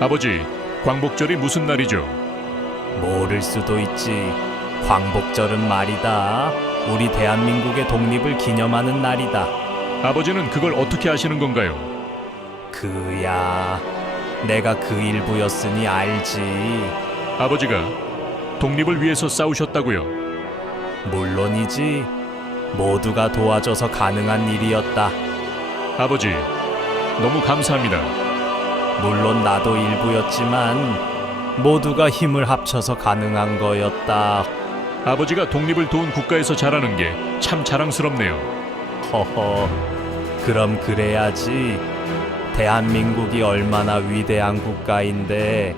아버지, 광복절이 무슨 날이죠? 모를 수도 있지. 광복절은 말이다, 우리 대한민국의 독립을 기념하는 날이다. 아버지는 그걸 어떻게 아시는 건가요? 그야, 내가 그 일부였으니 알지. 아버지가 독립을 위해서 싸우셨다고요? 물론이지. 모두가 도와줘서 가능한 일이었다. 아버지, 너무 감사합니다. 물론 나도 일부였지만 모두가 힘을 합쳐서 가능한 거였다. 아버지가 독립을 도운 국가에서 자라는 게 참 자랑스럽네요. 허허, 그럼 그래야지. 대한민국이 얼마나 위대한 국가인데